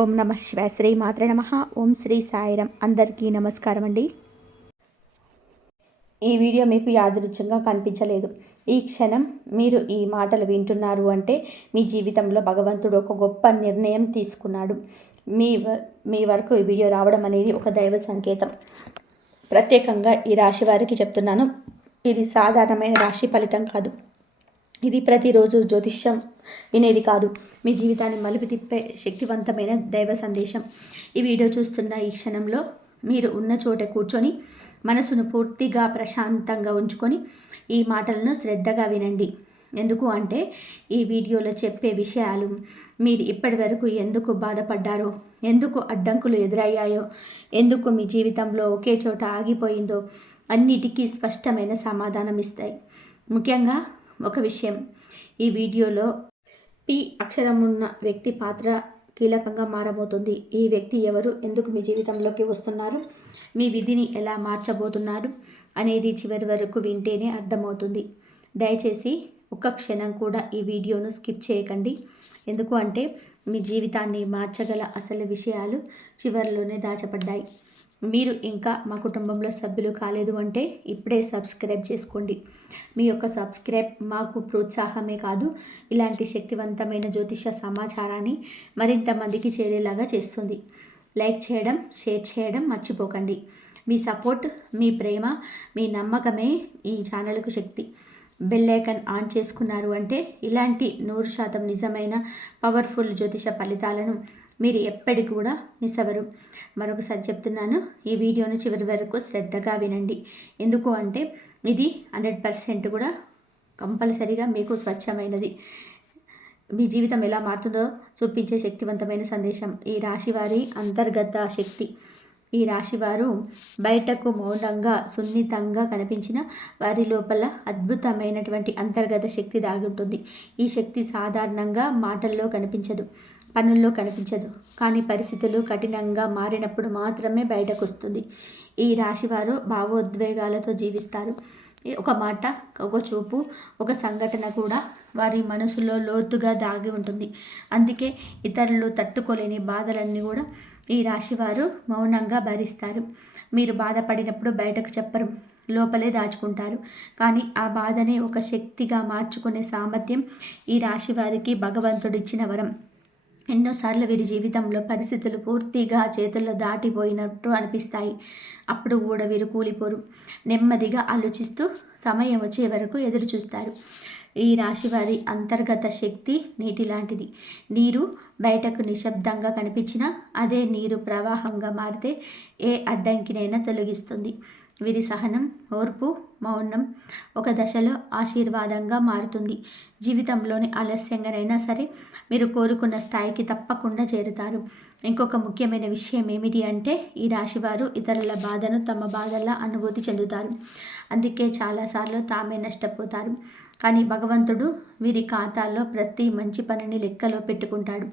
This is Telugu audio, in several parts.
ఓం నమ శివాయ. శ్రీ మాత్రే నమః. ఓం శ్రీ సాయిరం. అందరికీ నమస్కారం అండి. ఈ వీడియో మీకు యాదృచ్ఛికంగా కనిపించలేదు. ఈ క్షణం మీరు ఈ మాటలు వింటున్నారు అంటే మీ జీవితంలో భగవంతుడు ఒక గొప్ప నిర్ణయం తీసుకున్నాడు. మీ వరకు ఈ వీడియో రావడం అనేది ఒక దైవ సంకేతం. ప్రత్యేకంగా ఈ రాశి వారికి చెప్తున్నాను, ఇది సాధారణమైన రాశి ఫలితం కాదు. ఇది ప్రతిరోజు జ్యోతిష్యం వినేది కాదు. మీ జీవితాన్ని మలుపు తిప్పే శక్తివంతమైన దైవ సందేశం. ఈ వీడియో చూస్తున్న ఈ క్షణంలో మీరు ఉన్న చోట కూర్చొని మనసును పూర్తిగా ప్రశాంతంగా ఉంచుకొని ఈ మాటలను శ్రద్ధగా వినండి. ఎందుకు అంటే ఈ వీడియోలో చెప్పే విషయాలు మీరు ఇప్పటి వరకు ఎందుకు బాధపడ్డారో, ఎందుకు అడ్డంకులు ఎదురయ్యాయో, ఎందుకు మీ జీవితంలో ఒకే చోట ఆగిపోయిందో అన్నిటికీ స్పష్టమైన సమాధానం ఇస్తాయి. ముఖ్యంగా ఒక విషయం, ఈ వీడియోలో పి అక్షరం ఉన్న వ్యక్తి పాత్ర కీలకంగా మారబోతుంది. ఈ వ్యక్తి ఎవరు, ఎందుకు మీ జీవితంలోకి వస్తున్నారు, మీ విధిని ఎలా మార్చబోతున్నారు అనేది చివరి వరకు వింటేనే అర్థమవుతుంది. దయచేసి ఒక్క క్షణం కూడా ఈ వీడియోను స్కిప్ చేయకండి. ఎందుకు అంటే మీ జీవితాన్ని మార్చగల అసలు విషయాలు చివరిలోనే దాచబడ్డాయి. మీరు ఇంకా మా కుటుంబంలో సభ్యులు కాలేదు అంటే ఇప్పుడే సబ్స్క్రైబ్ చేసుకోండి. మీ యొక్క సబ్స్క్రైబ్ మాకు ప్రోత్సాహమే కాదు, ఇలాంటి శక్తివంతమైన జ్యోతిష సమాచారాన్ని మరింత మందికి చేరేలాగా చేస్తుంది. లైక్ చేయడం, షేర్ చేయడం మర్చిపోకండి. మీ సపోర్ట్, మీ ప్రేమ, మీ నమ్మకమే ఈ ఛానల్కు శక్తి. బెల్ ఐకాన్ ఆన్ చేసుకున్నారు అంటే ఇలాంటి 100% నిజమైన పవర్ఫుల్ జ్యోతిష ఫలితాలను మీరు ఎప్పటికి కూడా మిస్ అవ్వరు. మరొకసారి చెప్తున్నాను, ఈ వీడియోని చివరి వరకు శ్రద్ధగా వినండి. ఎందుకు అంటే ఇది 100% కూడా కంపల్సరీగా మీకు స్వచ్ఛమైనది. మీ జీవితం ఎలా మారుతుందో చూపించే శక్తివంతమైన సందేశం. ఈ రాశి వారి అంతర్గత శక్తి. ఈ రాశివారు బయటకు మౌనంగా, సున్నితంగా కనిపించిన వారి లోపల అద్భుతమైనటువంటి అంతర్గత శక్తి దాగి ఉంటుంది. ఈ శక్తి సాధారణంగా మాటల్లో కనిపించదు, పనుల్లో కనిపించదు, కానీ పరిస్థితులు కఠినంగా మారినప్పుడు మాత్రమే బయటకు వస్తుంది. ఈ రాశివారు భావోద్వేగాలతో జీవిస్తారు. ఒక మాట, ఒక చూపు, ఒక సంఘటన కూడా వారి మనసులో లోతుగా దాగి ఉంటుంది. అందుకే ఇతరులు తట్టుకోలేని బాధలన్నీ కూడా ఈ రాశివారు మౌనంగా భరిస్తారు. మీరు బాధపడినప్పుడు బయటకు చెప్పరు, లోపలే దాచుకుంటారు. కానీ ఆ బాధనే ఒక శక్తిగా మార్చుకునే సామర్థ్యం ఈ రాశివారికి భగవంతుడిచ్చిన వరం. ఎన్నోసార్లు వీరి జీవితంలో పరిస్థితులు పూర్తిగా చేతుల్లో దాటిపోయినట్టు అనిపిస్తాయి. అప్పుడు కూడా వీరు కూలిపోరు. నెమ్మదిగా ఆలోచిస్తూ సమయం వచ్చే వరకు ఎదురు చూస్తారు. ఈ రాశివారి అంతర్గత శక్తి నీటి లాంటిది. నీరు బయటకు నిశ్శబ్దంగా కనిపించినా అదే నీరు ప్రవాహంగా మారితే ఏ అడ్డంకినైనా తొలగిస్తుంది. వీరి సహనం, ఓర్పు, మౌనం ఒక దశలో ఆశీర్వాదంగా మారుతుంది. జీవితంలోని ఆలస్యంగానైనా సరే మీరు కోరుకున్న స్థాయికి తప్పకుండా చేరుతారు. ఇంకొక ముఖ్యమైన విషయం ఏమిటి అంటే ఈ రాశివారు ఇతరుల బాధను తమ బాధలా అనుభూతి చెందుతారు. అందుకే చాలాసార్లు తామే నష్టపోతారు. కానీ భగవంతుడు వీరి ఖాతాల్లో ప్రతి మంచి పనిని లెక్కలో పెట్టుకుంటాడు.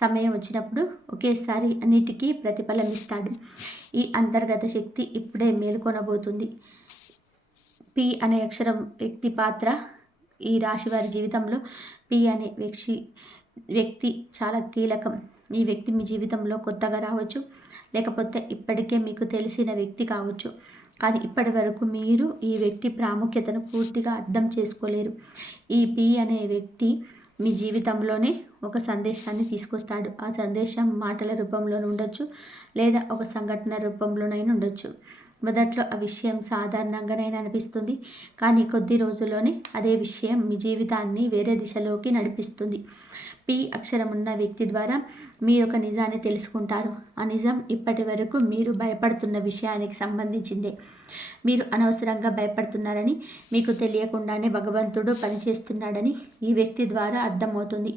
సమయం వచ్చినప్పుడు ఒకేసారి అన్నిటికీ ప్రతిఫలం ఇస్తాడు. ఈ అంతర్గత శక్తి ఇప్పుడే మేల్కొనబోతుంది. పి అనే అక్షరం వ్యక్తి పాత్ర ఈ రాశి వారి జీవితంలో పి అనే వ్యక్తి చాలా కీలకం. ఈ వ్యక్తి మీ జీవితంలో కొత్తగా రావచ్చు, లేకపోతే ఇప్పటికే మీకు తెలిసిన వ్యక్తి కావచ్చు. కానీ ఇప్పటి వరకు మీరు ఈ వ్యక్తి ప్రాముఖ్యతను పూర్తిగా అర్థం చేసుకోలేరు. ఈ పి అనే వ్యక్తి మీ జీవితంలోనే ఒక సందేశాన్ని తీసుకొస్తాడు. ఆ సందేశం మాటల రూపంలోనే ఉండొచ్చు, లేదా ఒక సంఘటన రూపంలోనైనా ఉండొచ్చు. మొదట్లో ఆ విషయం సాధారణంగానైనా అనిపిస్తుంది, కానీ కొద్ది రోజుల్లోనే అదే విషయం మీ జీవితాన్ని వేరే దిశలోకి నడిపిస్తుంది. పి అక్షరం ఉన్న వ్యక్తి ద్వారా మీరు ఒక నిజాన్ని తెలుసుకుంటారు. ఆ నిజం ఇప్పటి వరకు మీరు భయపడుతున్న విషయానికి సంబంధించిందే. మీరు అనవసరంగా భయపడుతున్నారని, మీకు తెలియకుండానే భగవంతుడు పనిచేస్తున్నాడని ఈ వ్యక్తి ద్వారా అర్థమవుతుంది.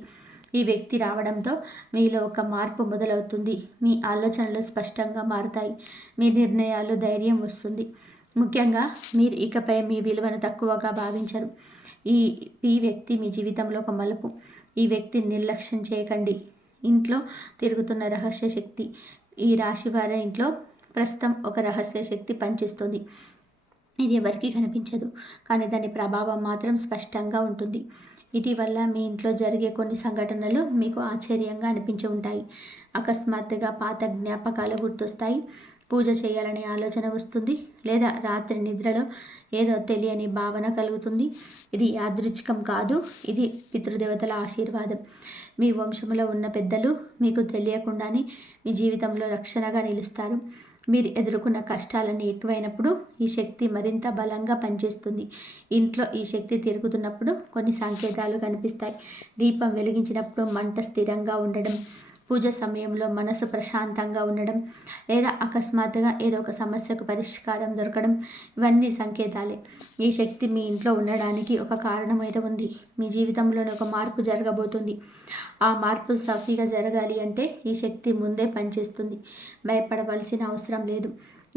ఈ వ్యక్తి రావడంతో మీలో ఒక మార్పు మొదలవుతుంది. మీ ఆలోచనలు స్పష్టంగా మారుతాయి, మీ నిర్ణయాలు ధైర్యం వస్తుంది. ముఖ్యంగా మీరు ఇకపై మీ విలువను తక్కువగా భావించరు. ఈ వ్యక్తి మీ జీవితంలో ఒక మలుపు. ఈ వ్యక్తిని నిర్లక్ష్యం చేయకండి. ఇంట్లో తిరుగుతున్న రహస్య శక్తి. ఈ రాశి వారి ఇంట్లో ప్రస్తుతం ఒక రహస్య శక్తి పనిచేస్తుంది. ఇది ఎవరికీ కనిపించదు, కానీ దాని ప్రభావం మాత్రం స్పష్టంగా ఉంటుంది. ఇటీవల మీ ఇంట్లో జరిగే కొన్ని సంఘటనలు మీకు ఆశ్చర్యంగా అనిపించి ఉంటాయి. అకస్మాత్తుగా పాత జ్ఞాపకాలు గుర్తొస్తాయి. పూజ చేయాలనే ఆలోచన వస్తుంది, లేదా రాత్రి నిద్రలో ఏదో తెలియని భావన కలుగుతుంది. ఇది యాదృచ్ఛికం కాదు, ఇది పితృదేవతల ఆశీర్వాదం. మీ వంశంలో ఉన్న పెద్దలు మీకు తెలియకుండానే మీ జీవితంలో రక్షణగా నిలుస్తారు. మీరు ఎదుర్కొన్న కష్టాలన్నీ ఎక్కువైనప్పుడు ఈ శక్తి మరింత బలంగా పనిచేస్తుంది. ఇంట్లో ఈ శక్తి తిరుగుతున్నప్పుడు కొన్ని సంకేతాలు కనిపిస్తాయి. దీపం వెలిగించినప్పుడు మంట స్థిరంగా ఉండడం, పూజ సమయంలో మనసు ప్రశాంతంగా ఉండడం, లేదా అకస్మాత్తుగా ఏదో ఒక సమస్యకు పరిష్కారం దొరకడం, ఇవన్నీ సంకేతాలే. ఈ శక్తి మీ ఇంట్లో ఉండడానికి ఒక కారణం అయితే ఉంది. మీ జీవితంలోనే ఒక మార్పు జరగబోతుంది. ఆ మార్పు సాఫీగా జరగాలి అంటే ఈ శక్తి ముందే పనిచేస్తుంది. భయపడవలసిన అవసరం లేదు.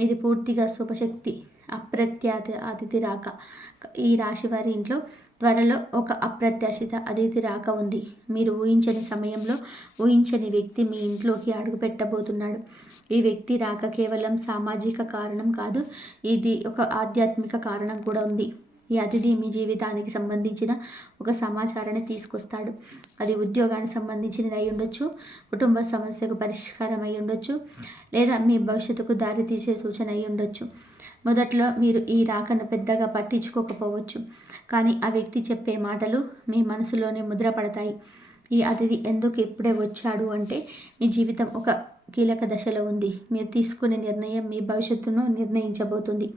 ఇది పూర్తిగా శుభశక్తి. అప్రత్యాత అతిథి రాక. ఈ రాశి వారి ఇంట్లో త్వరలో ఒక అప్రత్యాశిత అతిథి రాక ఉంది. మీరు ఊహించని సమయంలో ఊహించని వ్యక్తి మీ ఇంట్లోకి అడుగుపెట్టబోతున్నాడు. ఈ వ్యక్తి రాక కేవలం సామాజిక కారణం కాదు, ఇది ఒక ఆధ్యాత్మిక కారణం కూడా ఉంది. ఈ అతిథి మీ జీవితానికి సంబంధించిన ఒక సమాచారాన్ని తీసుకొస్తాడు. అది ఉద్యోగానికి సంబంధించినది అయి ఉండొచ్చు, కుటుంబ సమస్యకు పరిష్కారం అయి ఉండొచ్చు, లేదా మీ భవిష్యత్తుకు దారితీసే సూచన అయి ఉండొచ్చు. మొదట్లో మీరు ఈ రాకను పెద్దగా పట్టించుకోకపోవచ్చు, కానీ ఆ వ్యక్తి చెప్పే మాటలు మీ మనసులోనే ముద్రపడతాయి. ఈ అతిథి ఎందుకు ఇప్పుడే వచ్చాడు అంటే మీ జీవితం ఒక కీలక దశలో ఉంది. మీరు తీసుకునే నిర్ణయం మీ భవిష్యత్తును నిర్ణయించబోతుంది.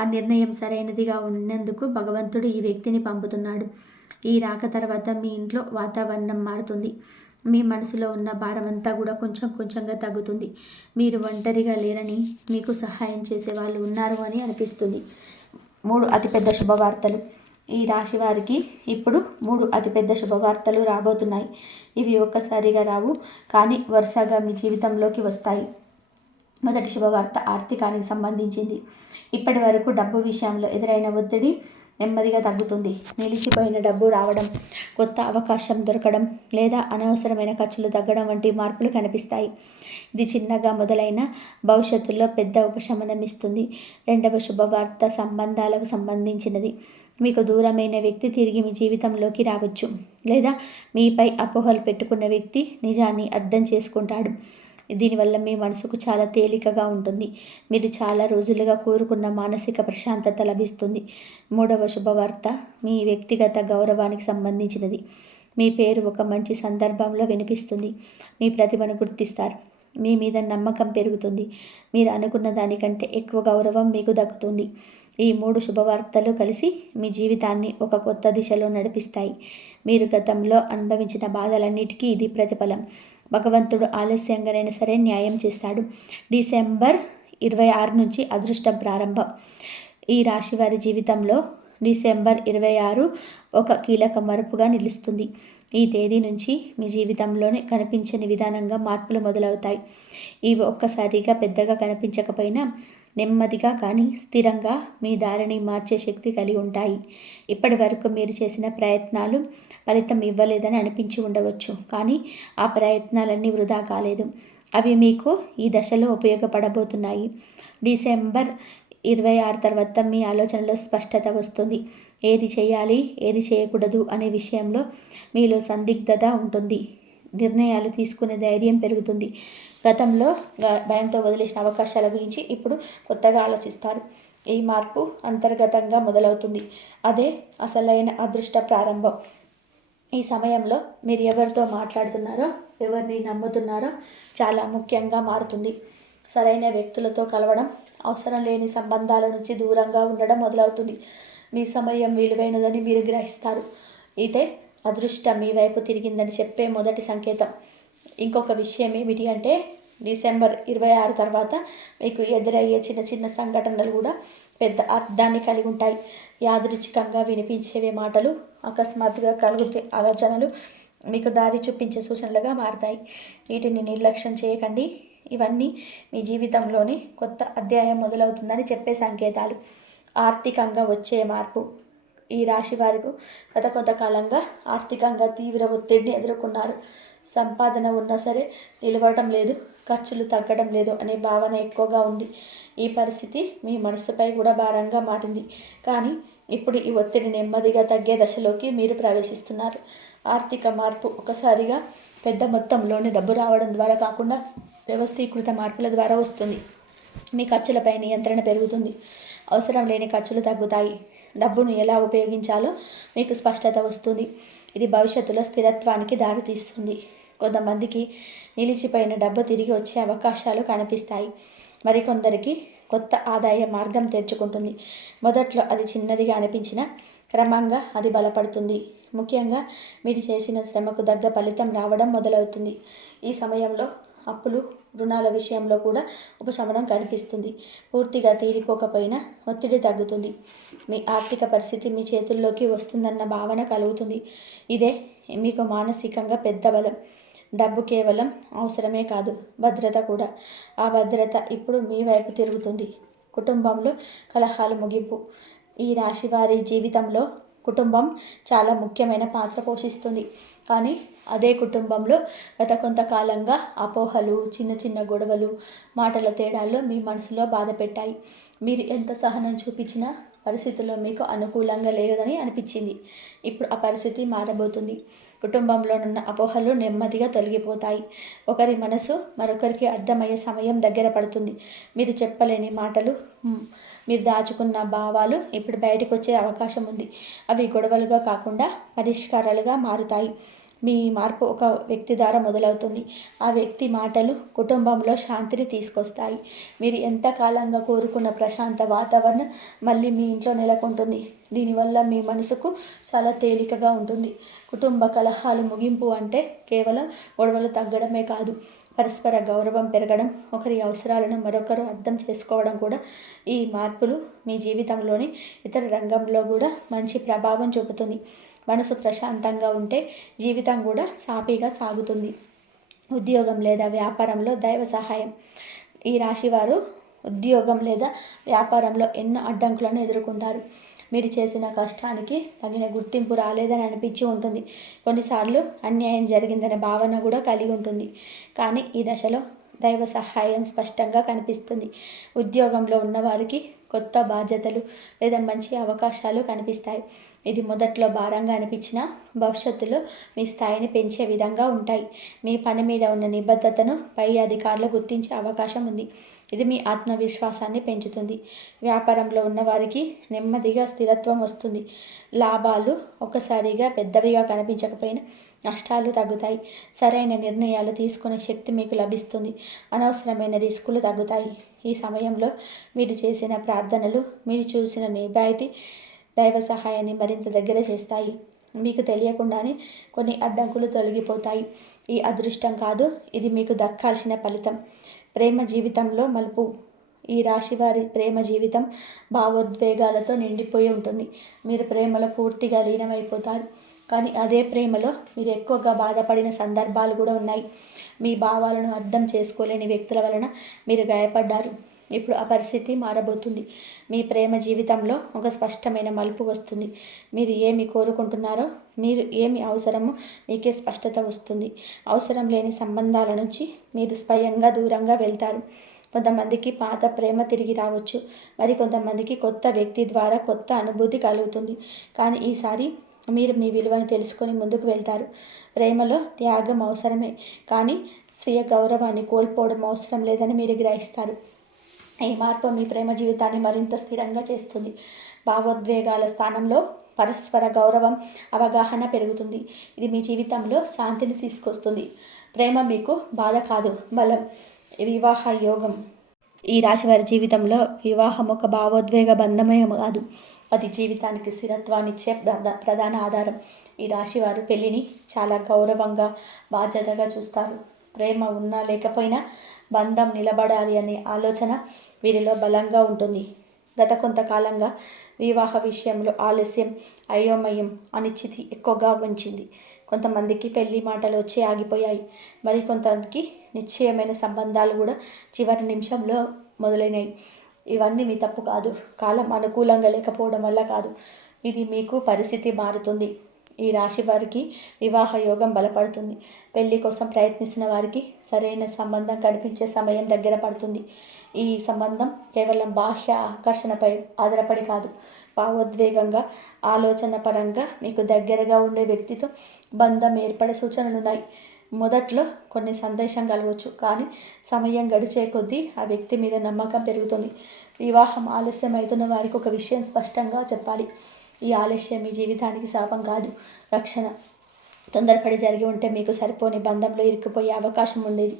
ఆ నిర్ణయం సరైనదిగా ఉన్నందుకు భగవంతుడు ఈ వ్యక్తిని పంపుతున్నాడు. ఈ రాక తర్వాత మీ ఇంట్లో వాతావరణం మారుతుంది. మీ మనసులో ఉన్న భారమంతా కూడా కొంచెం కొంచెంగా తగ్గుతుంది. మీరు ఒంటరిగా లేరని, మీకు సహాయం చేసే వాళ్ళు ఉన్నారు అని అనిపిస్తుంది. 3 అతిపెద్ద శుభవార్తలు. ఈ రాశి వారికి ఇప్పుడు 3 అతిపెద్ద శుభవార్తలు రాబోతున్నాయి. ఇవి ఒక్కసారిగా రావు, కానీ వరుసగా మీ జీవితంలోకి వస్తాయి. మొదటి శుభవార్త ఆర్థికానికి సంబంధించింది. ఇప్పటి వరకు డబ్బు విషయంలో ఎదురైన ఒత్తిడి నెమ్మదిగా తగ్గుతుంది. నిలిచిపోయిన డబ్బు రావడం, కొత్త అవకాశం దొరకడం, లేదా అనవసరమైన ఖర్చులు తగ్గడం వంటి మార్పులు కనిపిస్తాయి. ఇది చిన్నగా మొదలైన భవిష్యత్తులో పెద్ద ఉపశమనం ఇస్తుంది. రెండవ శుభవార్త సంబంధాలకు సంబంధించినది. మీకు దూరమైన వ్యక్తి తిరిగి మీ జీవితంలోకి రావచ్చు, లేదా మీపై అపోహలు పెట్టుకున్న వ్యక్తి నిజాన్ని అర్థం చేసుకుంటాడు. దీనివల్ల మీ మనసుకు చాలా తేలికగా ఉంటుంది. మీరు చాలా రోజులుగా కోరుకున్న మానసిక ప్రశాంతత లభిస్తుంది. మూడవ శుభవార్త మీ వ్యక్తిగత గౌరవానికి సంబంధించినది. మీ పేరు ఒక మంచి సందర్భంలో వినిపిస్తుంది. మీ ప్రతిభను గుర్తిస్తారు. మీ మీద నమ్మకం పెరుగుతుంది. మీరు అనుకున్న దానికంటే ఎక్కువ గౌరవం మీకు దక్కుతుంది. ఈ 3 శుభవార్తలు కలిసి మీ జీవితాన్ని ఒక కొత్త దిశలో నడిపిస్తాయి. మీరు గతంలో అనుభవించిన బాధలన్నిటికీ ఇది ప్రతిఫలం. భగవంతుడు ఆలస్యంగానైనా సరే న్యాయం చేస్తాడు. డిసెంబర్ 26 నుంచి అదృష్టం ప్రారంభం. ఈ రాశి వారి జీవితంలో డిసెంబర్ 26 ఒక కీలక మలుపుగా నిలుస్తుంది. ఈ తేదీ నుంచి మీ జీవితంలోనే కనిపించని విధానంగా మార్పులు మొదలవుతాయి. ఇవి ఒక్కసారిగా పెద్దగా కనిపించకపోయినా నెమ్మదిగా కానీ స్థిరంగా మీ దారిని మార్చే శక్తి కలిగి ఉంటాయి. ఇప్పటి వరకు మీరు చేసిన ప్రయత్నాలు ఫలితం ఇవ్వలేదని అనిపించి ఉండవచ్చు, కానీ ఆ ప్రయత్నాలన్నీ వృధా కాలేదు. అవి మీకు ఈ దశలో ఉపయోగపడబోతున్నాయి. డిసెంబర్ 26 తర్వాత మీ ఆలోచనలో స్పష్టత వస్తుంది. ఏది చేయాలి, ఏది చేయకూడదు అనే విషయంలో మీలో సందిగ్ధత ఉంటుంది. నిర్ణయాలు తీసుకునే ధైర్యం పెరుగుతుంది. గతంలో భయంతో వదిలేసిన అవకాశాల గురించి ఇప్పుడు కొత్తగా ఆలోచిస్తారు. ఈ మార్పు అంతర్గతంగా మొదలవుతుంది. అదే అసలైన అదృష్ట ప్రారంభం. ఈ సమయంలో మీరు ఎవరితో మాట్లాడుతున్నారో, ఎవరిని నమ్ముతున్నారో చాలా ముఖ్యంగా మారుతుంది. సరైన వ్యక్తులతో కలవడం, అవసరం లేని సంబంధాల నుంచి దూరంగా ఉండడం మొదలవుతుంది. మీ సమయం విలువైనదని మీరు గ్రహిస్తారు. ఇదే అదృష్టం మీ వైపు తిరిగిందని చెప్పే మొదటి సంకేతం. ఇంకొక విషయం ఏమిటి అంటే డిసెంబర్ 26 తర్వాత మీకు ఎదురయ్యే చిన్న చిన్న సంఘటనలు కూడా పెద్ద అర్థాన్ని కలిగి ఉంటాయి. యాదృచ్ఛికంగా వినిపించేవే మాటలు అకస్మాత్తుగా కలిగే ఆలోచనలు మీకు దారి చూపించే సూచనలుగా మారతాయి. వీటిని నిర్లక్ష్యం చేయకండి. ఇవన్నీ మీ జీవితంలోని కొత్త అధ్యాయం మొదలవుతుందని చెప్పే సంకేతాలు. ఆర్థికంగా వచ్చే మార్పు. ఈ రాశి వారికి గత కొంతకాలంగా ఆర్థికంగా తీవ్ర ఒత్తిడిని ఎదుర్కొన్నారు. సంపాదన ఉన్నా సరే నిలవడం లేదు, ఖర్చులు తగ్గడం లేదు అనే భావన ఎక్కువగా ఉంది. ఈ పరిస్థితి మీ మనసుపై కూడా భారంగా మారింది. కానీ ఇప్పుడు ఈ ఒత్తిడి నెమ్మదిగా తగ్గే దశలోకి మీరు ప్రవేశిస్తున్నారు. ఆర్థిక మార్పు ఒకసారిగా పెద్ద మొత్తంలోని డబ్బు రావడం ద్వారా కాకుండా వ్యవస్థీకృత మార్పుల ద్వారా వస్తుంది. మీ ఖర్చులపై నియంత్రణ పెరుగుతుంది. అవసరం లేని ఖర్చులు తగ్గుతాయి. డబ్బును ఎలా ఉపయోగించాలో మీకు స్పష్టత వస్తుంది. ఇది భవిష్యత్తులో స్థిరత్వానికి దారితీస్తుంది. కొంతమందికి నిలిచిపోయిన డబ్బు తిరిగి వచ్చే అవకాశాలు కనిపిస్తాయి. మరికొందరికి కొత్త ఆదాయ మార్గం తెరుచుకుంటుంది. మొదట్లో అది చిన్నదిగా అనిపించినా క్రమంగా అది బలపడుతుంది. ముఖ్యంగా మీరు చేసిన శ్రమకు తగ్గ ఫలితం రావడం మొదలవుతుంది. ఈ సమయంలో అప్పులు, రుణాల విషయంలో కూడా ఉపశమనం కనిపిస్తుంది. పూర్తిగా తీరిపోకపోయినా ఒత్తిడి తగ్గుతుంది. మీ ఆర్థిక పరిస్థితి మీ చేతుల్లోకి వస్తుందన్న భావన కలుగుతుంది. ఇదే మీకు మానసికంగా పెద్ద బలం. డబ్బు కేవలం అవసరమే కాదు, భద్రత కూడా. ఆ భద్రత ఇప్పుడు మీ వైపు తిరుగుతుంది. కుటుంబంలో కలహాలు ముగింపు. ఈ రాశి వారి జీవితంలో కుటుంబం చాలా ముఖ్యమైన పాత్ర పోషిస్తుంది. కానీ అదే కుటుంబంలో గత కొంతకాలంగా అపోహలు, చిన్న చిన్న గొడవలు, మాటల తేడాల్లో మీ మనసులో బాధ పెట్టాయి. మీరు ఎంత సహనం చూపించినా పరిస్థితుల్లో మీకు అనుకూలంగా లేదని అనిపించింది. ఇప్పుడు ఆ పరిస్థితి మారబోతుంది. కుటుంబంలోనున్న అపోహలు నెమ్మదిగా తొలగిపోతాయి. ఒకరి మనసు మరొకరికి అర్థమయ్యే సమయం దగ్గర పడుతుంది. మీరు చెప్పలేని మాటలు, మీరు దాచుకున్న భావాలు ఇప్పుడు బయటకు వచ్చే అవకాశం ఉంది. అవి గొడవలుగా కాకుండా పరిష్కారాలుగా మారుతాయి. మీ మార్పు ఒక వ్యక్తి ద్వారా మొదలవుతుంది. ఆ వ్యక్తి మాటలు కుటుంబంలో శాంతిని తీసుకొస్తాయి. మీరు ఎంతకాలంగా కోరుకున్న ప్రశాంత వాతావరణం మళ్ళీ మీ ఇంట్లో నెలకొంటుంది. దీనివల్ల మీ మనసుకు చాలా తేలికగా ఉంటుంది. కుటుంబ కలహాలు ముగింపు అంటే కేవలం గొడవలు తగ్గడమే కాదు, పరస్పర గౌరవం పెరగడం, ఒకరి అవసరాలను మరొకరు అర్థం చేసుకోవడం కూడా. ఈ మార్పులు మీ జీవితంలోని ఇతర రంగంలో కూడా మంచి ప్రభావం చూపుతుంది. మనసు ప్రశాంతంగా ఉంటే జీవితం కూడా సాఫీగా సాగుతుంది. ఉద్యోగం లేదా వ్యాపారంలో దైవ సహాయం. ఈ రాశివారు ఉద్యోగం లేదా వ్యాపారంలో ఎన్నో అడ్డంకులను ఎదుర్కొంటారు. మీరు చేసిన కష్టానికి తగిన గుర్తింపు రాలేదని అనిపించి ఉంటుంది. కొన్నిసార్లు అన్యాయం జరిగిందనే భావన కూడా కలిగి ఉంటుంది. కానీ ఈ దశలో దైవ సహాయం స్పష్టంగా కనిపిస్తుంది. ఉద్యోగంలో ఉన్నవారికి కొత్త బాధ్యతలు లేదా మంచి అవకాశాలు కనిపిస్తాయి. ఇది మొదట్లో భారంగా అనిపించినా భవిష్యత్తులో మీ స్థాయిని పెంచే విధంగా ఉంటాయి. మీ పని మీద ఉన్న నిబద్ధతను పై అధికారులు గుర్తించే అవకాశం ఉంది. ఇది మీ ఆత్మవిశ్వాసాన్ని పెంచుతుంది. వ్యాపారంలో ఉన్నవారికి నెమ్మదిగా స్థిరత్వం వస్తుంది. లాభాలు ఒక్కసారిగా పెద్దవిగా కనిపించకపోయినా నష్టాలు తగ్గుతాయి. సరైన నిర్ణయాలు తీసుకునే శక్తి మీకు లభిస్తుంది. అనవసరమైన రిస్కులు తగ్గుతాయి. ఈ సమయంలో మీరు చేసిన ప్రార్థనలు, మీరు చూసిన నిజాయితీ దైవ సహాయాన్ని మరింత దగ్గర చేస్తాయి. మీకు తెలియకుండానే కొన్ని అడ్డంకులు తొలగిపోతాయి. ఈ అదృష్టం కాదు, ఇది మీకు దక్కాల్సిన ఫలితం. ప్రేమ జీవితంలో మలుపు. ఈ రాశి వారి ప్రేమ జీవితం భావోద్వేగాలతో నిండిపోయి ఉంటుంది. మీరు ప్రేమలో పూర్తిగా లీనమైపోతారు. కానీ అదే ప్రేమలో మీరు ఎక్కువగా బాధపడిన సందర్భాలు కూడా ఉన్నాయి. మీ భావాలను అర్థం చేసుకోలేని వ్యక్తుల వలన మీరు గాయపడ్డారు. ఇప్పుడు ఆ పరిస్థితి మారబోతుంది. మీ ప్రేమ జీవితంలో ఒక స్పష్టమైన మలుపు వస్తుంది. మీరు ఏమి కోరుకుంటున్నారో, మీరు ఏమి అవసరమో మీకే స్పష్టత వస్తుంది. అవసరం లేని సంబంధాల నుంచి మీరు స్వయంగా దూరంగా వెళ్తారు. కొంతమందికి పాత ప్రేమ తిరిగి రావచ్చు. మరి కొంతమందికి కొత్త వ్యక్తి ద్వారా కొత్త అనుభూతి కలుగుతుంది. కానీ ఈసారి మీరు మీ విలువను తెలుసుకొని ముందుకు వెళ్తారు. ప్రేమలో త్యాగం అవసరమే, కానీ స్వీయ గౌరవాన్ని కోల్పోవడం అవసరం లేదని మీరు గ్రహిస్తారు. ఈ మార్పు మీ ప్రేమ జీవితాన్ని మరింత స్థిరంగా చేస్తుంది. భావోద్వేగాల స్థానంలో పరస్పర గౌరవం, అవగాహన పెరుగుతుంది. ఇది మీ జీవితంలో శాంతిని తీసుకొస్తుంది. ప్రేమ మీకు బాధ కాదు, బలం. వివాహ యోగం. ఈ రాశి వారి జీవితంలో వివాహం ఒక భావోద్వేగ బంధమే కాదు, అది జీవితానికి స్థిరత్వాన్నిచ్చే ప్రధాన ఆధారం. ఈ రాశివారు పెళ్ళిని చాలా గౌరవంగా, బాధ్యతగా చూస్తారు. ప్రేమ ఉన్నా లేకపోయినా బంధం నిలబడాలి అనే ఆలోచన వీరిలో బలంగా ఉంటుంది. గత కొంతకాలంగా వివాహ విషయంలో ఆలస్యం, అయోమయం, అనిశ్చితి ఎక్కువగా ఉంచింది. కొంతమందికి పెళ్లి మాటలు వచ్చి ఆగిపోయాయి. మరికొంతమందికి నిశ్చయమైన సంబంధాలు కూడా చివరి నిమిషంలో మొదలైనాయి. ఇవన్నీ మీ తప్పు కాదు, కాలం అనుకూలంగా లేకపోవడం వల్ల కాదు. ఇది మీకు పరిస్థితి మారుతుంది. ఈ రాశి వారికి వివాహ యోగం బలపడుతుంది. పెళ్లి కోసం ప్రయత్నిస్తున్న వారికి సరైన సంబంధం కనిపించే సమయం దగ్గర పడుతుంది. ఈ సంబంధం కేవలం బాహ్య ఆకర్షణపై ఆధారపడి కాదు, భావోద్వేగంగా ఆలోచన పరంగా మీకు దగ్గరగా ఉండే వ్యక్తితో బంధం ఏర్పడే సూచనలు ఉన్నాయి. మొదట్లో కొన్ని సందేశం కలగవచ్చు, కానీ సమయం గడిచే కొద్దీ ఆ వ్యక్తి మీద నమ్మకం పెరుగుతుంది. వివాహం ఆలస్యం అవుతున్న వారికి ఒక విషయం స్పష్టంగా చెప్పాలి. ఈ ఆలస్యం మీ జీవితానికి శాపం కాదు, రక్షణ. తొందరపడి జరిగి ఉంటే మీకు సరిపోని బంధంలో ఇరుక్కుపోయే అవకాశం ఉండేది.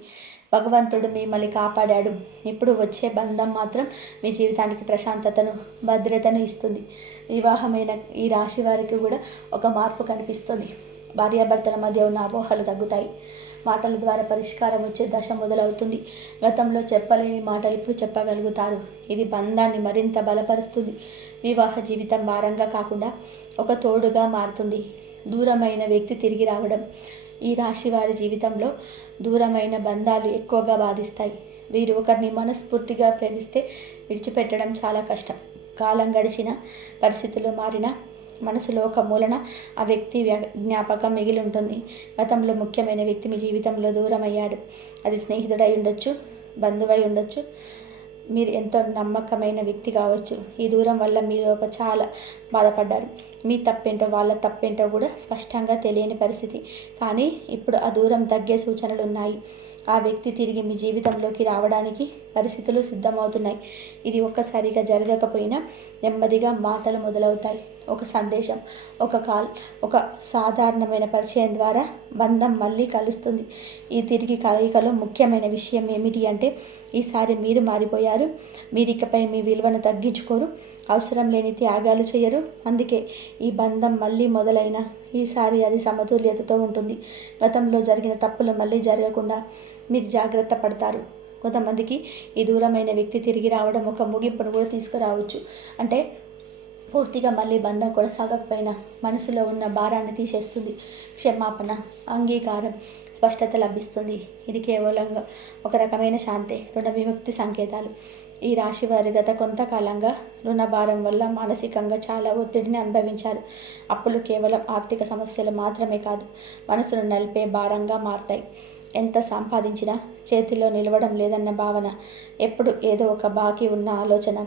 భగవంతుడు మిమ్మల్ని కాపాడాడు. ఇప్పుడు వచ్చే బంధం మాత్రం మీ జీవితానికి ప్రశాంతతను, భద్రతను ఇస్తుంది. వివాహమైన ఈ రాశి వారికి కూడా ఒక మార్పు కనిపిస్తుంది. భార్యాభర్తల మధ్య ఉన్న అపోహలు తగ్గుతాయి. మాటల ద్వారా పరిష్కారం వచ్చే దశ మొదలవుతుంది. గతంలో చెప్పలేని మాటలు ఇప్పుడు చెప్పగలుగుతారు. ఇది బంధాన్ని మరింత బలపరుస్తుంది. వివాహ జీవితం భారంగా కాకుండా ఒక తోడుగా మారుతుంది. దూరమైన వ్యక్తి తిరిగి రావడం. ఈ రాశి వారి జీవితంలో దూరమైన బంధాలు ఎక్కువగా బాధిస్తాయి. వీరు ఒకరిని మనస్ఫూర్తిగా ప్రేమిస్తే విడిచిపెట్టడం చాలా కష్టం. కాలం గడిచిన, పరిస్థితులు మారిన, మనసులో ఒక మూలన ఆ వ్యక్తి జ్ఞాపకం మిగిలి ఉంటుంది. గతంలో ముఖ్యమైన వ్యక్తి మీ జీవితంలో దూరం అయ్యాడు. అది స్నేహితుడై ఉండొచ్చు, బంధువై ఉండొచ్చు, మీరు ఎంతో నమ్మకమైన వ్యక్తి కావచ్చు. ఈ దూరం వల్ల మీరు చాలా బాధపడ్డారు. మీ తప్పేంటో వాళ్ళ తప్పేంటో కూడా స్పష్టంగా తెలియని పరిస్థితి. కానీ ఇప్పుడు ఆ దూరం తగ్గే సూచనలు ఉన్నాయి. ఆ వ్యక్తి తిరిగి మీ జీవితంలోకి రావడానికి పరిస్థితులు సిద్ధమవుతున్నాయి. ఇది ఒక్కసారిగా జరగకపోయినా నెమ్మదిగా మాటలు మొదలవుతాయి. ఒక సందేశం, ఒక కాల్, ఒక సాధారణమైన పరిచయం ద్వారా బంధం మళ్ళీ కలుస్తుంది. ఈ తిరిగి కలయికలో ముఖ్యమైన విషయం ఏమిటి అంటే, ఈసారి మీరు మారిపోయారు. మీరు ఇకపై మీ విలువను తగ్గించుకోరు, అవసరం లేని త్యాగాలు చేయరు. అందుకే ఈ బంధం మళ్ళీ మొదలైన ఈసారి అది సమతుల్యతతో ఉంటుంది. గతంలో జరిగిన తప్పులు మళ్ళీ జరగకుండా మీరు జాగ్రత్త పడతారు. కొంతమందికి ఈ దూరమైన వ్యక్తి తిరిగి రావడం ఒక ముగింపును కూడా తీసుకురావచ్చు. అంటే పూర్తిగా మళ్ళీ బంధం కొనసాగకపోయినా మనసులో ఉన్న భారాన్ని తీసేస్తుంది. క్షమాపణ, అంగీకారం, స్పష్టత లభిస్తుంది. ఇది కేవలంగా ఒక రకమైన శాంతి, రుణ విముక్తి సంకేతాలు. ఈ రాశి వారి గత కొంతకాలంగా రుణ భారం వల్ల మానసికంగా చాలా ఒత్తిడిని అనుభవించారు. అప్పులు కేవలం ఆర్థిక సమస్యలు మాత్రమే కాదు, మనసును నలిపే భారంగా మారతాయి. ఎంత సంపాదించినా చేతిలో నిలవడం లేదన్న భావన, ఎప్పుడు ఏదో ఒక బాకీ ఉన్న ఆలోచన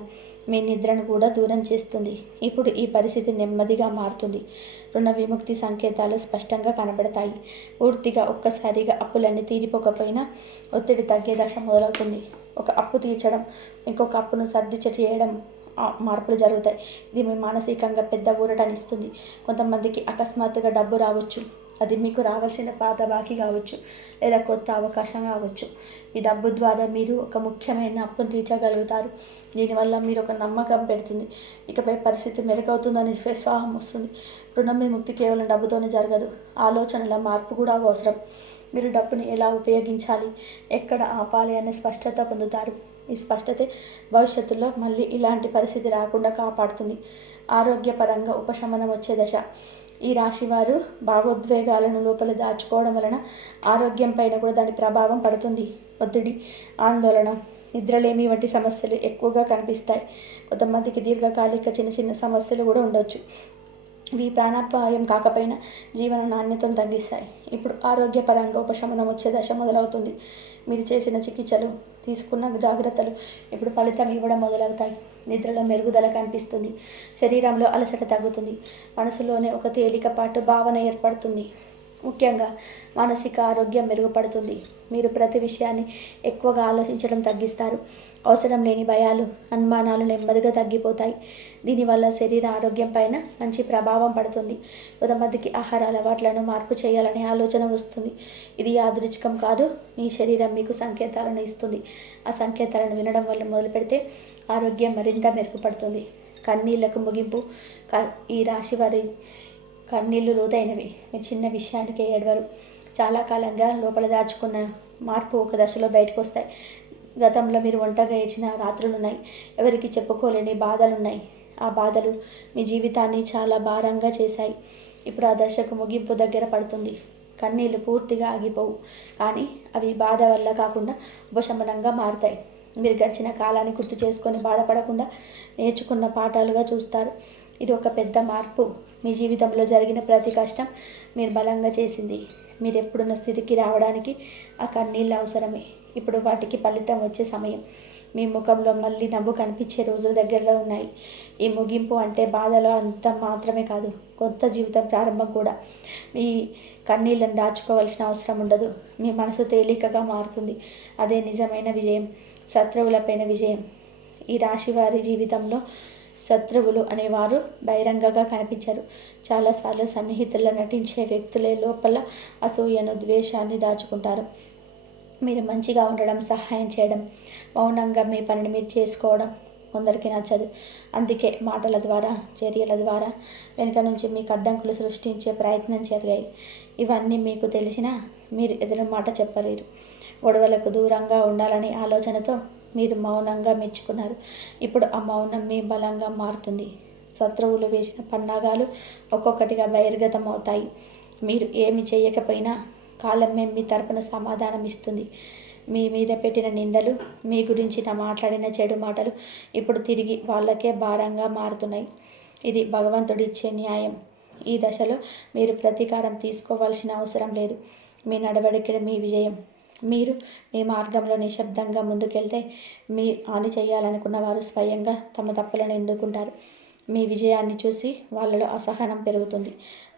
మీ నిద్రను కూడా దూరం చేస్తుంది. ఇప్పుడు ఈ పరిస్థితి నెమ్మదిగా మారుతుంది. రుణ విముక్తి సంకేతాలు స్పష్టంగా కనబడతాయి. పూర్తిగా ఒక్కసారిగా అప్పులన్నీ తీరిపోకపోయినా ఒత్తిడి తగ్గే దశ మొదలవుతుంది. ఒక అప్పు తీర్చడం, ఇంకొక అప్పును సర్ది చేయడం మార్పులు జరుగుతాయి. ఇది మీ మానసికంగా పెద్ద ఊరటనిస్తుంది. కొంతమందికి అకస్మాత్తుగా డబ్బు రావచ్చు. అది మీకు రావాల్సిన పాత బాకీ కావచ్చు, లేదా కొత్త అవకాశం కావచ్చు. ఈ డబ్బు ద్వారా మీరు ఒక ముఖ్యమైన అప్పును తీర్చగలుగుతారు. దీనివల్ల మీరు ఒక నమ్మకం పెడుతుంది. ఇకపై పరిస్థితి మెరుగవుతుందని విశ్వాసం వస్తుంది. రుణం విముక్తి కేవలం డబ్బుతోనే జరగదు, ఆలోచనల మార్పు కూడా అవసరం. మీరు డబ్బుని ఎలా ఉపయోగించాలి, ఎక్కడ ఆపాలి అనే స్పష్టత పొందుతారు. ఈ స్పష్టతే భవిష్యత్తులో మళ్ళీ ఇలాంటి పరిస్థితి రాకుండా కాపాడుతుంది. ఆరోగ్యపరంగా ఉపశమనం వచ్చే దశ. ఈ రాశివారు భావోద్వేగాలను లోపల దాచుకోవడం వలన ఆరోగ్యం పైన కూడా దాని ప్రభావం పడుతుంది. ఒత్తిడి, ఆందోళన, నిద్రలేమి వంటి సమస్యలు ఎక్కువగా కనిపిస్తాయి. కొంతమందికి దీర్ఘకాలిక చిన్న చిన్న సమస్యలు కూడా ఉండొచ్చు. ఇవి ప్రాణాపాయం కాకపోయినా జీవన నాణ్యతను తగ్గిస్తాయి. ఇప్పుడు ఆరోగ్యపరంగా ఉపశమనం వచ్చే దశ మొదలవుతుంది. మీరు చేసిన చికిత్సలు, తీసుకున్న జాగ్రత్తలు ఇప్పుడు ఫలితం ఇవ్వడం మొదలవుతాయి. నిద్రలో మెరుగుదల కనిపిస్తుంది. శరీరంలో అలసట తగ్గుతుంది. మనసులోనే ఒక తేలికపాటు భావన ఏర్పడుతుంది. ముఖ్యంగా మానసిక ఆరోగ్యం మెరుగుపడుతుంది. మీరు ప్రతి విషయాన్ని ఎక్కువగా ఆలోచించడం తగ్గిస్తారు. అవసరం లేని భయాలు, అనుమానాలు నెమ్మదిగా తగ్గిపోతాయి. దీనివల్ల శరీర ఆరోగ్యం పైన మంచి ప్రభావం పడుతుంది. కొంతమందికి ఆహార అలవాట్లను మార్పు చేయాలనే ఆలోచన వస్తుంది. ఇది యాదృచ్ఛికం కాదు, మీ శరీరం మీకు సంకేతాలను ఇస్తుంది. ఆ సంకేతాలను వినడం వల్ల మొదలు పెడితే ఆరోగ్యం మరింత మెరుగుపడుతుంది. కన్నీళ్లకు ముగింపు. ఈ రాశి వారి కన్నీళ్లు లోతైనవి. మీరు చిన్న విషయానికి ఏడవరు. చాలా కాలంగా లోపల దాచుకున్న మార్పు ఒక దశలో బయటకు వస్తాయి. గతంలో మీరు ఒంటరిగా ఏడ్చిన రాత్రులు ఉన్నాయి. ఎవరికి చెప్పుకోలేని బాధలున్నాయి. ఆ బాధలు మీ జీవితాన్ని చాలా భారంగా చేశాయి. ఇప్పుడు ఆ దశకు ముగింపు దగ్గర పడుతుంది. కన్నీళ్లు పూర్తిగా ఆగిపోవు, కానీ అవి బాధ వల్ల కాకుండా ఉపశమనంగా మారుతాయి. మీరు గడిచిన కాలాన్ని గుర్తు చేసుకొని బాధపడకుండా నేర్చుకున్న పాఠాలుగా చూస్తారు. ఇది ఒక పెద్ద మార్పు. మీ జీవితంలో జరిగిన ప్రతి కష్టం మీరు బలంగా చేసింది. మీరు ఎప్పుడున్న స్థితికి రావడానికి ఆ కన్నీళ్ళు అవసరమే. ఇప్పుడు వాటికి ఫలితం వచ్చే సమయం. మీ ముఖంలో మళ్ళీ నవ్వు కనిపించే రోజులు దగ్గరలో ఉన్నాయి. ఈ ముగింపు అంటే బాధలో అంత మాత్రమే కాదు, కొత్త జీవితం ప్రారంభం కూడా. మీ కన్నీళ్ళని దాచుకోవాల్సిన అవసరం ఉండదు. మీ మనసు తేలికగా మారుతుంది. అదే నిజమైన విజయం, శత్రువులపైన విజయం. ఈ రాశి వారి జీవితంలో శత్రువులు అనేవారు బహిరంగంగా కనిపించరు. చాలాసార్లు సన్నిహితుల్లో నటించే వ్యక్తులే లోపల అసూయను, ద్వేషాన్ని దాచుకుంటారు. మీరు మంచిగా ఉండడం, సహాయం చేయడం, మౌనంగా మీ పనిని మీరు చేసుకోవడం కొందరికి నచ్చదు. అందుకే మాటల ద్వారా, చర్యల ద్వారా వెనుక నుంచి మీకు అడ్డంకులు సృష్టించే ప్రయత్నం జరిగాయి. ఇవన్నీ మీకు తెలిసినా మీరు ఎదురు మాట చెప్పలేరు. గొడవలకు దూరంగా ఉండాలనే ఆలోచనతో మీరు మౌనంగా మెచ్చుకున్నారు. ఇప్పుడు ఆ మౌనం మీ బలంగా మారుతుంది. శత్రువులు వేసిన పన్నాగాలు ఒక్కొక్కటిగా బహిర్గతం అవుతాయి. మీరు ఏమి చేయకపోయినా కాలమే మీ తరపున సమాధానం ఇస్తుంది. మీ మీద పెట్టిన నిందలు, మీ గురించి మాట్లాడిన చెడు మాటలు ఇప్పుడు తిరిగి వాళ్ళకే భారంగా మారుతున్నాయి. ఇది భగవంతుడిచ్చే న్యాయం. ఈ దశలో మీరు ప్రతీకారం తీసుకోవాల్సిన అవసరం లేదు. మీ నడవడిక మీ విజయం. మీరు మీ మార్గంలో నిశ్శబ్దంగా ముందుకెళ్తే మీ హాని చేయాలనుకున్న వారు స్వయంగా తమ తప్పులను ఎన్నుకుంటారు. మీ విజయాన్ని చూసి వాళ్ళలో అసహనం పెరుగుతుంది.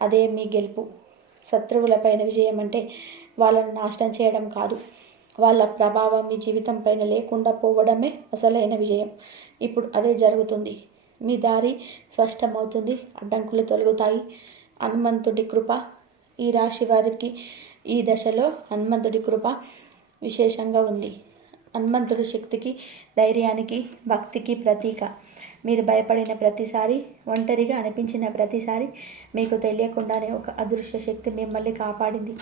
అదే మీ గెలుపు. శత్రువులపైన విజయం అంటే వాళ్ళను నాశనం చేయడం కాదు, వాళ్ళ ప్రభావం మీ జీవితం పైన లేకుండా పోవడమే అసలైన విజయం. ఇప్పుడు అదే జరుగుతుంది. మీ దారి స్పష్టమవుతుంది, అడ్డంకులు తొలగుతాయి. హనుమంతుడి కృప. ఈ రాశి వారికి ఈ దశలో హనుమంతుడి కృప విశేషంగా ఉంది. హనుమంతుడి శక్తికి, ధైర్యానికి, భక్తికి ప్రతీక. మీరు భయపడిన ప్రతిసారి, ఒంటరిగా అనిపించిన ప్రతిసారి మీకు తెలియకుండానే ఒక అదృశ్య శక్తి మిమ్మల్ని కాపాడింది.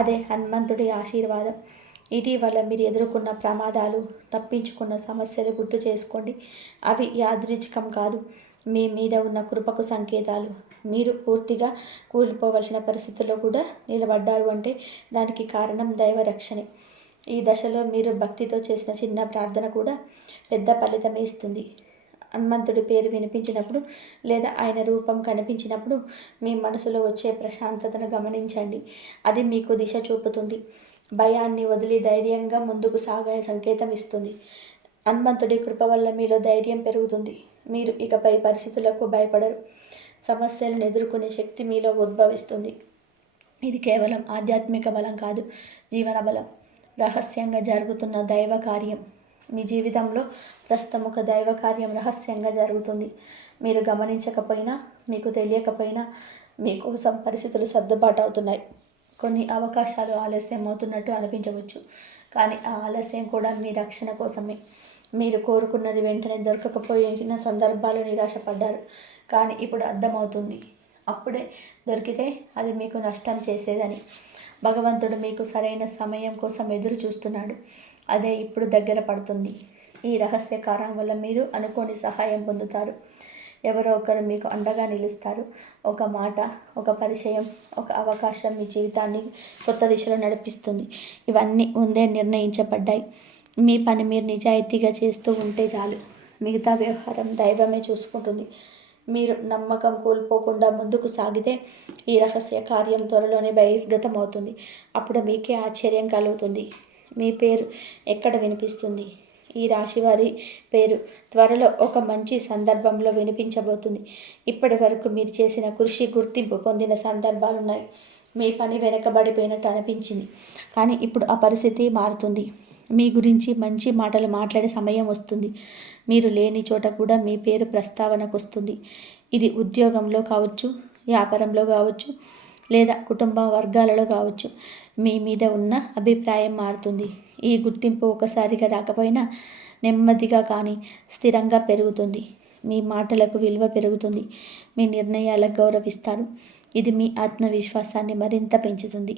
అదే హనుమంతుడి ఆశీర్వాదం. ఇటీవల మీరు ఎదుర్కొన్న ప్రమాదాలు, తప్పించుకున్న సమస్యలు గుర్తు చేసుకోండి. అవి యాదృచ్ఛికం కాదు, మీ మీద ఉన్న కృపకు సంకేతాలు. మీరు పూర్తిగా కూలిపోవలసిన పరిస్థితుల్లో కూడా నిలబడ్డారు అంటే దానికి కారణం దైవ రక్షణే. ఈ దశలో మీరు భక్తితో చేసిన చిన్న ప్రార్థన కూడా పెద్ద ఫలితమే ఇస్తుంది. హనుమంతుడి పేరు వినిపించినప్పుడు లేదా ఆయన రూపం కనిపించినప్పుడు మీ మనసులో వచ్చే ప్రశాంతతను గమనించండి. అది మీకు దిశ చూపుతుంది. భయాన్ని వదిలి ధైర్యంగా ముందుకు సాగే సంకేతం ఇస్తుంది. హనుమంతుడి కృప వల్ల మీలో ధైర్యం పెరుగుతుంది. మీరు ఇకపై పరిస్థితులకు భయపడరు. సమస్యలను ఎదుర్కొనే శక్తి మీలో ఉద్భవిస్తుంది. ఇది కేవలం ఆధ్యాత్మిక బలం కాదు, జీవన బలం. రహస్యంగా జరుగుతున్న దైవ కార్యం. మీ జీవితంలో ప్రస్తుతం ఒక దైవ కార్యం రహస్యంగా జరుగుతుంది. మీరు గమనించకపోయినా, మీకు తెలియకపోయినా మీకోసం పరిస్థితులు సర్దుబాటు అవుతున్నాయి. కొన్ని అవకాశాలు ఆలస్యం అవుతున్నట్టు అనిపించవచ్చు, కానీ ఆ ఆలస్యం కూడా మీ రక్షణ కోసమే. మీరు కోరుకున్నది వెంటనే దొరకకపోయిన సందర్భాలు నిరాశపడ్డారు, కానీ ఇప్పుడు అర్థమవుతుంది అప్పుడే దొరికితే అది మీకు నష్టం చేసేదని. భగవంతుడు మీకు సరైన సమయం కోసం ఎదురు చూస్తున్నాడు. అదే ఇప్పుడు దగ్గర పడుతుంది. ఈ రహస్య కారణం వల్ల మీరు అనుకోని సహాయం పొందుతారు. ఎవరో ఒకరు మీకు అండగా నిలుస్తారు. ఒక మాట, ఒక పరిచయం, ఒక అవకాశం మీ జీవితాన్ని కొత్త దిశలో నడిపిస్తుంది. ఇవన్నీ ముందే నిర్ణయించబడ్డాయి. మీ పని మీరు నిజాయితీగా చేస్తూ ఉంటే చాలు. మిగతా వ్యవహారం దైవమే చూసుకుంటుంది. మీరు నమ్మకం కోల్పోకుండా ముందుకు సాగితే ఈ రహస్య కార్యం త్వరలోనే బహిర్గతం అవుతుంది. అప్పుడు మీకే ఆశ్చర్యం కలుగుతుంది. మీ పేరు ఎక్కడ వినిపిస్తుంది? ఈ రాశివారి పేరు త్వరలో ఒక మంచి సందర్భంలో వినిపించబోతుంది. ఇప్పటి వరకు మీరు చేసిన కృషి గుర్తింపు పొందిన సందర్భాలున్నాయి. మీ పని వెనకబడిపోయినట్టు అనిపించింది, కానీ ఇప్పుడు ఆ పరిస్థితి మారుతుంది. మీ గురించి మంచి మాటలు మాట్లాడే సమయం వస్తుంది. మీరు లేని చోట కూడా మీ పేరు ప్రస్తావనకు వస్తుంది. ఇది ఉద్యోగంలో కావచ్చు, వ్యాపారంలో కావచ్చు, లేదా కుటుంబ వర్గాలలో కావచ్చు. మీ మీద ఉన్న అభిప్రాయం మారుతుంది. ఈ గుర్తింపు ఒకసారిగా రాకపోయినా నెమ్మదిగా కానీ స్థిరంగా పెరుగుతుంది. మీ మాటలకు విలువ పెరుగుతుంది. మీ నిర్ణయాలకు గౌరవిస్తారు. ఇది మీ ఆత్మవిశ్వాసాన్ని మరింత పెంచుతుంది.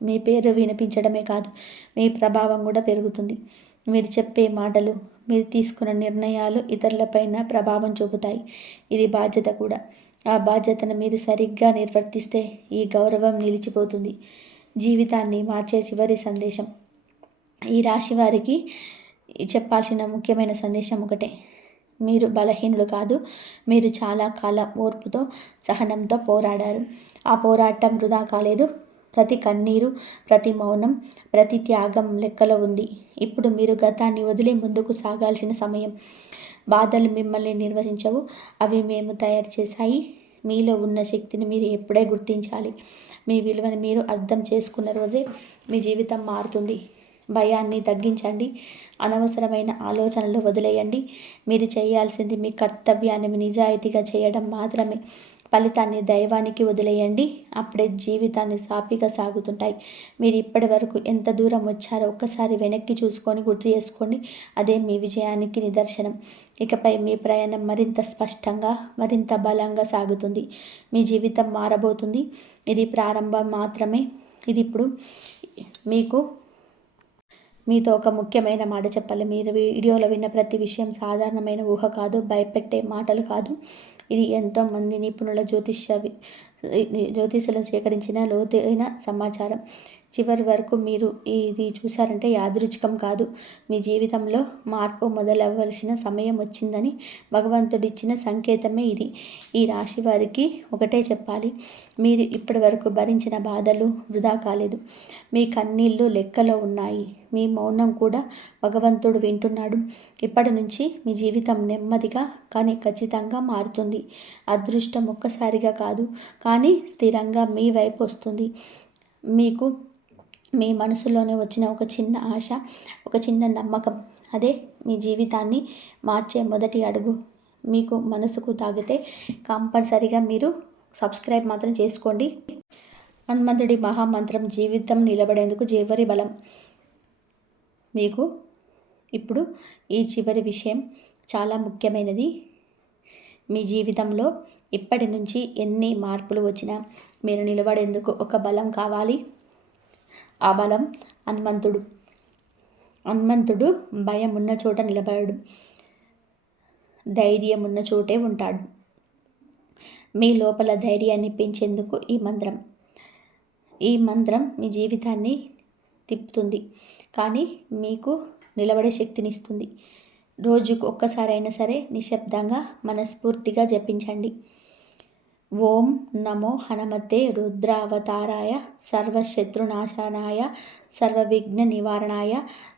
మీ పేరు వినిపించడమే కాదు, మీ ప్రభావం కూడా పెరుగుతుంది. మీరు చెప్పే మాటలు, మీరు తీసుకున్న నిర్ణయాలు ఇతరులపైన ప్రభావం చూపుతాయి. ఇది బాధ్యత కూడా. ఆ బాధ్యతను మీరు సరిగ్గా నిర్వర్తిస్తే ఈ గౌరవం నిలిచిపోతుంది. జీవితాన్ని మార్చే చివరి సందేశం. ఈ రాశి వారికి చెప్పాల్సిన ముఖ్యమైన సందేశం ఒకటే: మీరు బలహీనులు కాదు. మీరు చాలా కాలం ఓర్పుతో, సహనంతో పోరాడారు. ఆ పోరాటం వృధా కాలేదు. ప్రతి కన్నీరు, ప్రతి మౌనం, ప్రతి త్యాగం లెక్కలో ఉంది. ఇప్పుడు మీరు గతాన్ని వదిలి ముందుకు సాగాల్సిన సమయం. బాధలు మిమ్మల్ని నిర్వహించవు, అవి మేము తయారు చేశాయి. మీలో ఉన్న శక్తిని మీరు ఎప్పుడే గుర్తించాలి. మీ విలువని మీరు అర్థం చేసుకున్న రోజే మీ జీవితం మారుతుంది. భయాన్ని తగ్గించండి, అనవసరమైన ఆలోచనలు వదిలేయండి. మీరు చేయాల్సింది మీ కర్తవ్యాన్ని మీ నిజాయితీగా చేయడం మాత్రమే. ఫలితాన్ని దైవానికి వదిలేయండి. అప్పుడే జీవితాన్ని సాఫీగా సాగుతుంటాయి. మీరు ఇప్పటి వరకు ఎంత దూరం వచ్చారో ఒక్కసారి వెనక్కి చూసుకొని గుర్తు చేసుకోండి. అదే మీ విజయానికి నిదర్శనం. ఇకపై మీ ప్రయాణం మరింత స్పష్టంగా, మరింత బలంగా సాగుతుంది. మీ జీవితం మారబోతుంది. ఇది ప్రారంభం మాత్రమే. ఇది ఇప్పుడు మీతో ఒక ముఖ్యమైన మాట చెప్పాలి. మీరు వీడియోలో విన్న ప్రతి విషయం సాధారణమైన ఊహ కాదు, భయపెట్టే మాటలు కాదు. ఇది ఎంతోమంది నిపుణుల జ్యోతిష్యులను సేకరించిన లోతైన సమాచారం. చివరి వరకు మీరు ఇది చూసారంటే యాదృచ్ఛికం కాదు. మీ జీవితంలో మార్పు మొదలవ్వాల్సిన సమయం వచ్చిందని భగవంతుడిచ్చిన సంకేతమే ఇది. ఈ రాశి వారికి ఒకటే చెప్పాలి, మీరు ఇప్పటి వరకు భరించిన బాధలు వృధా కాలేదు. మీ కన్నీళ్ళు లెక్కలో ఉన్నాయి. మీ మౌనం కూడా భగవంతుడు వింటున్నాడు. ఇప్పటి నుంచి మీ జీవితం నెమ్మదిగా కానీ ఖచ్చితంగా మారుతుంది. అదృష్టం ఒక్కసారిగా కాదు, కానీ స్థిరంగా మీ వైపు వస్తుంది. మీకు మీ మనసులోనే వచ్చిన ఒక చిన్న ఆశ, ఒక చిన్న నమ్మకం, అదే మీ జీవితాన్ని మార్చే మొదటి అడుగు. మీకు మనసుకు తాగితే కంపల్సరిగా మీరు సబ్స్క్రైబ్ మాత్రం చేసుకోండి. హనుమంతుడి మహామంత్రం జీవితం నిలబడేందుకు చివరి బలం. మీకు ఇప్పుడు ఈ చివరి విషయం చాలా ముఖ్యమైనది. మీ జీవితంలో ఇప్పటి నుంచి ఎన్ని మార్పులు వచ్చినా మీరు నిలబడేందుకు ఒక బలం కావాలి. ఆ బలం హనుమంతుడు. హనుమంతుడు భయం ఉన్న చోట నిలబడడు, ధైర్యం ఉన్న చోటే ఉంటాడు. మీ లోపల ధైర్యాన్ని పెంచేందుకు ఈ మంత్రం మీ జీవితాన్ని తిప్పుతుంది, కానీ మీకు నిలబడే శక్తినిస్తుంది. రోజుకు ఒక్కసారైనా సరే నిశ్శబ్దంగా మనస్ఫూర్తిగా జపించండి. ఓం నమో హనుమతే రుద్రావతారాయ సర్వశత్రునాశనాయ సర్వవిఘ్న నివారణాయ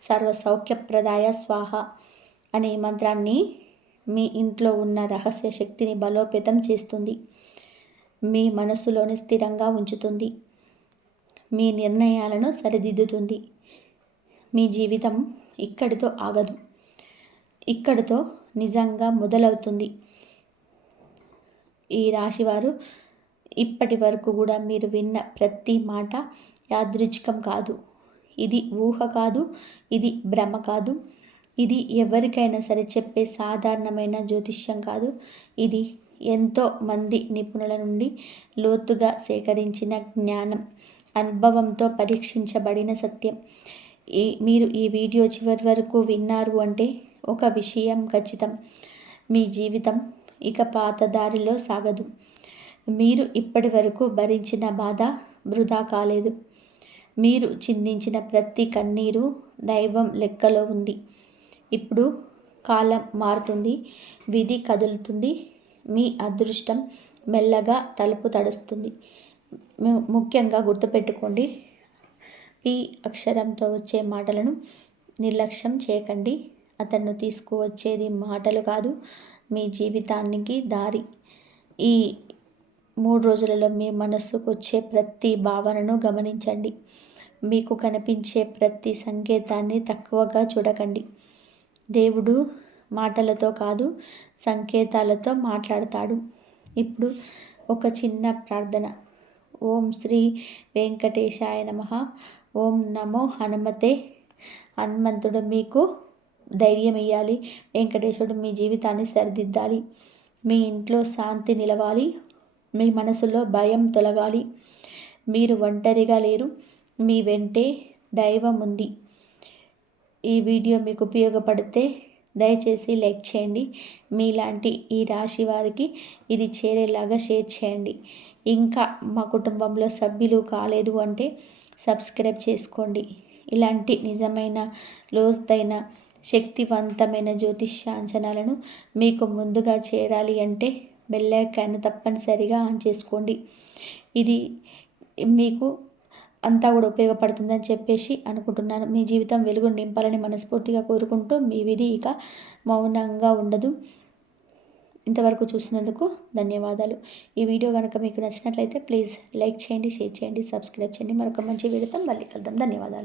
సర్వసౌఖ్యప్రదాయ స్వాహ అనే మంత్రాన్ని మీ ఇంట్లో ఉన్న రహస్య శక్తిని బలోపేతం చేస్తుంది. మీ మనసులోని స్థిరంగా ఉంచుతుంది. మీ నిర్ణయాలను సరిదిద్దుతుంది. మీ జీవితం ఇక్కడితో ఆగదు, ఇక్కడితో నిజంగా మొదలవుతుంది. ఈ రాశివారు ఇప్పటి వరకు కూడా మీరు విన్న ప్రతి మాట యాదృచ్ఛికం కాదు. ఇది ఊహ కాదు, ఇది భ్రమ కాదు, ఇది ఎవరికైనా సరే చెప్పే సాధారణమైన జ్యోతిష్యం కాదు. ఇది ఎంతో మంది నిపుణుల నుండి లోతుగా సేకరించిన జ్ఞానం, అనుభవంతో పరీక్షించబడిన సత్యం. మీరు ఈ వీడియో చివరి వరకు విన్నారు అంటే ఒక విషయం ఖచ్చితం, మీ జీవితం ఇక పాత దారిలో సాగదు. మీరు ఇప్పటి వరకు భరించిన బాధ వృధా కాలేదు. మీరు చిందించిన ప్రతి కన్నీరు దైవం లెక్కలో ఉంది. ఇప్పుడు కాలం మారుతుంది, విధి కదులుతుంది, మీ అదృష్టం మెల్లగా తలుపు తడుస్తుంది. ముఖ్యంగా గుర్తుపెట్టుకోండి, పి అక్షరంతో వచ్చే మాటలను నిర్లక్ష్యం చేయకండి. అతను తీసుకువచ్చేది మాటలు కాదు, మీ జీవితానికి దారి. ఈ 3 రోజులలో మీ మనస్సుకు వచ్చే ప్రతి భావనను గమనించండి. మీకు కనిపించే ప్రతి సంకేతాన్ని తక్కువగా చూడకండి. దేవుడు మాటలతో కాదు, సంకేతాలతో మాట్లాడతాడు. ఇప్పుడు ఒక చిన్న ప్రార్థన. ఓం శ్రీ వెంకటేశాయ నమః. ఓం నమో హనుమతే. హనుమంతుడు మీకు ధైర్యం ఇవ్వాలి. వెంకటేశ్వరుడు మీ జీవితాన్ని సరిదిద్దాలి. మీ ఇంట్లో శాంతి నిలవాలి. మీ మనసులో భయం తొలగాలి. మీరు ఒంటరిగా లేరు, మీ వెంటే దైవం ఉంది. ఈ వీడియో మీకు ఉపయోగపడితే దయచేసి లైక్ చేయండి. మీలాంటి ఈ రాశి వారికి ఇది చేరేలాగా షేర్ చేయండి. ఇంకా మా కుటుంబంలో సభ్యులు కాలేదు అంటే సబ్స్క్రైబ్ చేసుకోండి. ఇలాంటి నిజమైన లోతైన శక్తివంతమైన జ్యోతిష్యాంచనాలను మీకు ముందుగా చేరాలి అంటే బెల్ ఐకాన్ తప్పనిసరిగా ఆన్ చేసుకోండి. ఇది మీకు అంతా కూడా ఉపయోగపడుతుందని చెప్పేసి అనుకుంటున్నాను. మీ జీవితం వెలుగు నింపాలని మనస్ఫూర్తిగా కోరుకుంటూ మీ విధి ఇక మౌనంగా ఉండదు. ఇంతవరకు చూసినందుకు ధన్యవాదాలు. ఈ వీడియో కనుక మీకు నచ్చినట్లయితే ప్లీజ్ లైక్ చేయండి, షేర్ చేయండి, సబ్స్క్రైబ్ చేయండి. మరొక మంచి వీడియోతో మళ్ళీ కలుద్దాం. ధన్యవాదాలు.